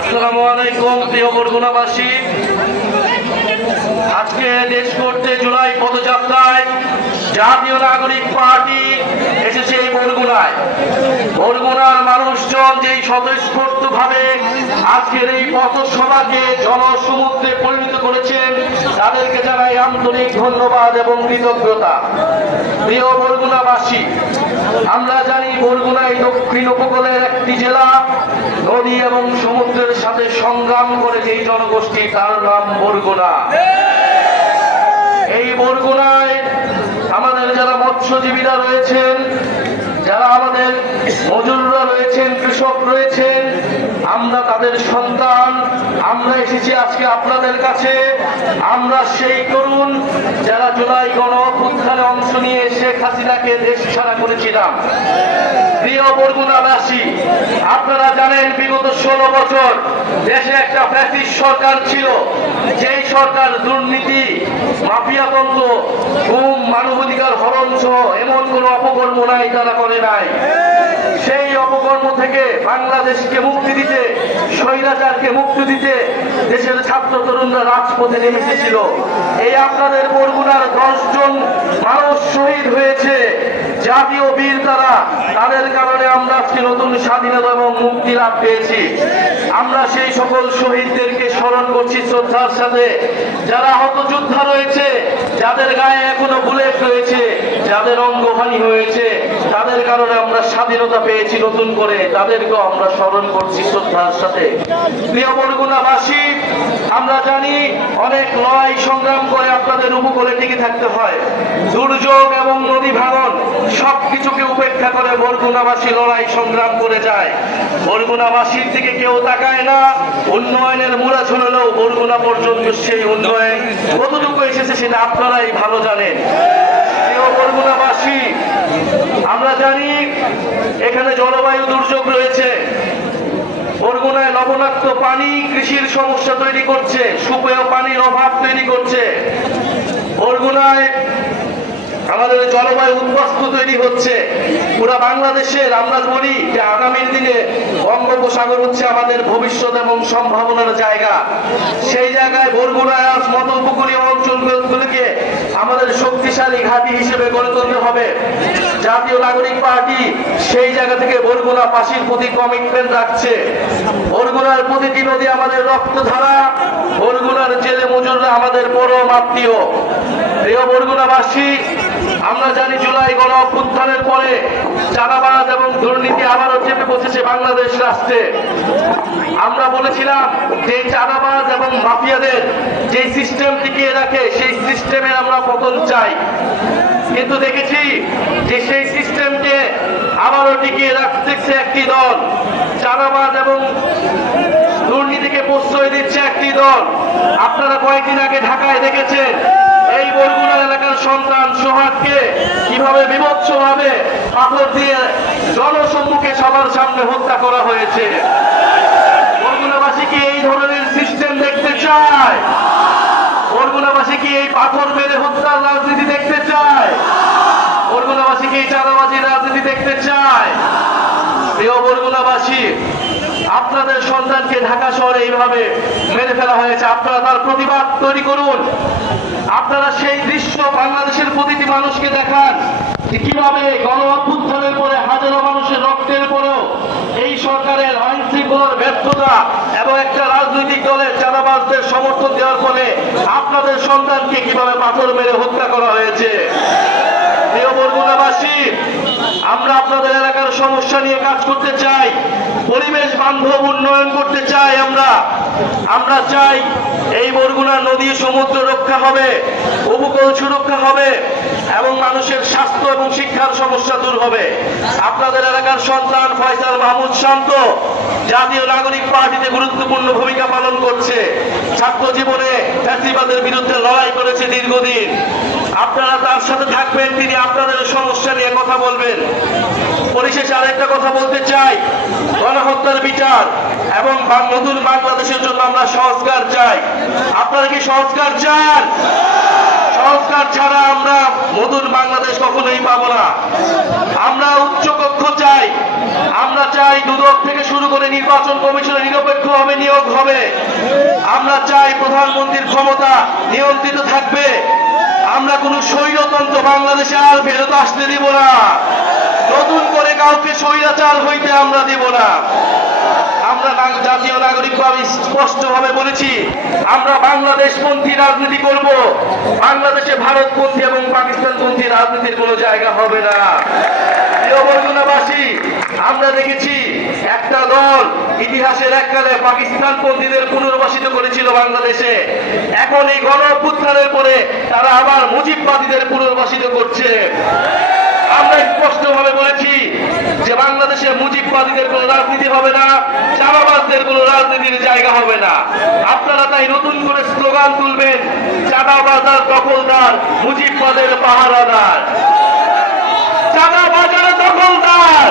আসসালামু আলাইকুম প্রিয় বরগুনাবাসী, আজকে দেশ করতে জুলাই পদযাত্রায় জাতীয় নাগরিক পার্টি এসেছে এই বরগুনায়। বরগুনার মানুষজন যেই স্বতঃস্ফূর্তভাবে আজকের এই পথসভাকে জনসমুদ্রে পরিণত করেছেন, তাদেরকে জানাই আন্তরিক ধন্যবাদ এবং কৃতজ্ঞতা। প্রিয় বরগুনাবাসী, আমরা জানি বরগুনাই দক্ষিণ উপকূলের একটি জেলা। নদী এবং সমুদ্রের সাথে সংগ্রাম করে যেই জনগোষ্ঠী, তার নাম বরগুনা। এই বরগুনায় আমাদের যারা মৎস্যজীবীরা রয়েছেন, যারা আমাদের মজুররা রয়েছেন, কৃষক রয়েছেন, আমরা তাদের সন্তান। আমরা এসেছি আজকে আপনাদের কাছে। আমরা সেই তরুণ যারা জুলাই গণ অভ্যুত্থানে অংশ নিয়ে শেখ হাসিনাকে দেশ ছাড়া করেছিলাম। প্রিয় বরগুনাবাসী, আপনারা জানেন বিগত 16 বছর দেশে একটা ফ্যাসিস্ট সরকার ছিল। যেই সরকার দুর্নীতি, মাফিয়াতন্ত্র, গুম, মানবাধিকার হরণ সহ এমন কোন অপকর্ম নাই তারা করে নাই। সেই অপকর্ম থেকে বাংলাদেশকে মুক্তি দিতে, স্বৈরাচারকে মুক্তি দিতে দেশের ছাত্র তরুণরা রাজপথে নেমে এসেছিল। এই আপনাদের বরগুনার 10 জন মানুষ শহীদ হয়েছে, জাতীয় বীর তারা। তাদের কারণে আমরা আজকে নতুন স্বাধীনতা এবং মুক্তি লাভ পেয়েছি। আমরা সেই সকল শহীদদেরকে স্মরণ করছি শ্রদ্ধার সাথে। যারা আহত যোদ্ধা রয়েছে, যাদের গায়ে এখনো বুলেট রয়েছে, যাদের অঙ্গহানি হয়েছে, তাদের কারণে আমরা স্বাধীনতা পেয়েছি নতুন করে, তাদেরকেও আমরা স্মরণ করছি শ্রদ্ধার সাথে। প্রিয় বরগুনাবাসী, আমরা জানি অনেক লড়াই সংগ্রাম করে আপনাদের উপকূলে টিকে থাকতে হয়। দুর্যোগ এবং নদী ভাঙন সবকিছুকে উপেক্ষা করে বরগুনাবাসী লড়াই সংগ্রাম করে যায়। বরগুনাবাসীর দিকে কেউ তাকায় না। উন্নয়নের মূলা ছড়ালেও বরগুনা পর্যন্ত সেই উন্নয়ন কতটুকু এসেছে সেটা আপনারাই ভালো জানেন। প্রিয় বরগুনাবাসী, আমরা জানি এখানে জলবায়ু দুর্যোগ রয়েছে। বরগুনায় লবণাক্ত পানি কৃষির সমস্যা তৈরি করছে, সুপেয় পানির অভাব তৈরি করছে। বরগুনায় আমাদের জলবায়ু উদ্বাস্তু তৈরি হচ্ছে পুরা বাংলাদেশের। আমরা বলি যে আগামীর দিনে বঙ্গোপসাগর হচ্ছে আমাদের ভবিষ্যৎ এবং সম্ভাবনার জায়গা। সেই জায়গায় বরগুনায় আজ মত উপকূলীয় অঞ্চলগুলিকে আমাদের শক্তিশালী ঘাঁটি হিসেবে গড়ে তুলতে হবে। জাতীয় নাগরিক পার্টি সেই জায়গা থেকে বরগুনাবাসীর প্রতি কমিটমেন্ট রাখছে। বরগুনার প্রতিটি নদী আমাদের রক্তধারা। বরগুনার জেলে মজুররা আমাদের পরম আত্মীয়। প্রিয় বরগুনাবাসী, আমরা জানি জুলাই গণ অভ্যুত্থানের পরে চাঁদাবাজ এবং দুর্নীতি আবারও চেপে বসেছে বাংলাদেশ রাষ্ট্রে। আমরা বলেছিলাম যে চাঁদাবাজ এবং মাফিয়াদের যে সিস্টেম টিকিয়ে রাখে, সেই সিস্টেমের আমরা পতন চাই। কিন্তু দেখেছি যে সেই সিস্টেমকে আবারও টিকিয়ে রাখতেছে একটি দল। চাঁদাবাজ এবং দুর্নীতিকে প্রশ্রয় দিচ্ছে একটি দল। আপনারা কয়েকদিন আগে ঢাকায় দেখেছেন এই বরগুনা এলাকার সন্তান সোহাগকে কিভাবে বিভৎসভাবে পাথর দিয়ে জনসম্মুখে সবার সামনে হত্যা করা হয়েছে। বরগুনাবাসী কি এই ধরনের সিস্টেম দেখতে চায়? বরগুনাবাসী কি এই পাথর মেরে হত্যার রাজনীতি দেখতে চায়? বরগুনাবাসী কি এই চাঁদাবাজির রাজনীতি দেখতে চায়? প্রিয় বরগুনাবাসী, আপনাদের সন্তানকে ঢাকা শহরে এইভাবে মেরে ফেলা হয়েছে, আপনারা তার প্রতিবাদ তৈরি করুন। আপনারা সেই দৃশ্য বাংলাদেশের প্রতিটি মানুষকে দেখান যে কিভাবে গণ অভ্যুত্থানের পরে হাজারো মানুষের রক্তের পরেও এই সরকারের আইন শৃঙ্খলার ব্যর্থতা এবং একটা রাজনৈতিক দলের চাঁদাবাজদের সমর্থন দেওয়ার ফলে আপনাদের সন্তানকে কিভাবে পাথর মেরে হত্যা করা হয়েছে। প্রিয় বরগুনাবাসী, আমরা আপনাদের এলাকার সমস্যা নিয়ে কাজ করতে চাই, পরিবেশ বান্ধব উন্নয়ন করতে চাই। আমরা চাই এই বরগুনা নদী সমুদ্র রক্ষা হবে, উপকূল সুরক্ষা হবে এবং মানুষের স্বাস্থ্য এবং শিক্ষার সমস্যা দূর হবে। আপনাদের এলাকার সন্তান ফয়সাল মাহমুদ শান্ত জাতীয় নাগরিক পার্টিতে গুরুত্বপূর্ণ ভূমিকা পালন করছে। ছাত্র জীবনে ফ্যাসিবাদের বিরুদ্ধে লড়াই করেছে দীর্ঘদিন। আপনারা তার সাথে থাকবেন, তিনি আপনাদের সমস্যা নিয়ে কথা বলবেন। পরিশেষে আরেকটা কথা বলতে চাই, গণহত্যার বিচার এবং নতুন বাংলাদেশের জন্য আমরা সংস্কার চাই। আপনারা কি সংস্কার চান? সংস্কার ছাড়া আমরা নতুন বাংলাদেশ কখনোই পাবো না। আমরা উচ্চকক্ষ চাই, আমরা চাই দুদক থেকে শুরু করে নির্বাচন কমিশনে নিরপেক্ষভাবে নিয়োগ হবে। আমরা চাই প্রধানমন্ত্রীর ক্ষমতা নিয়ন্ত্রিত থাকবে। আমরা কোনো স্বৈরতন্ত্র বাংলাদেশে আর ফেরত আসতে দিব না। নতুন করে কাউকে স্বৈরাচার হইতে আমরা দিব না। আমরা জাতীয় নাগরিক স্পষ্টভাবে বলেছি, আমরা বাংলাদেশপন্থী রাজনীতি করব। বাংলাদেশে ভারতপন্থী এবং পাকিস্তানপন্থী রাজনীতির কোনো জায়গা হবে না। প্রিয় বরগুনাবাসী, আমরা দেখেছি একটা দল ইতিহাসের এককালে পাকিস্তানপন্থীদের পুনর্বাসিত করেছিল বাংলাদেশে। এখন এই গণ অভ্যুত্থানের পরে তারা আবার মুজিববাদীদের পুনর্বাসিত করছে। আমরা স্পষ্টভাবে বলেছি যে বাংলাদেশে মুজিববাদীদের কোনো রাজনীতি হবে না, চাঁদাবাজদের কোনো রাজনীতির জায়গা হবে না। আপনারা তাই নতুন করে স্লোগান তুলবেন, চাঁদাবাজার দখলদার, মুজিববাদের পাহারাদার। চাঁদাবাজার দখলদার,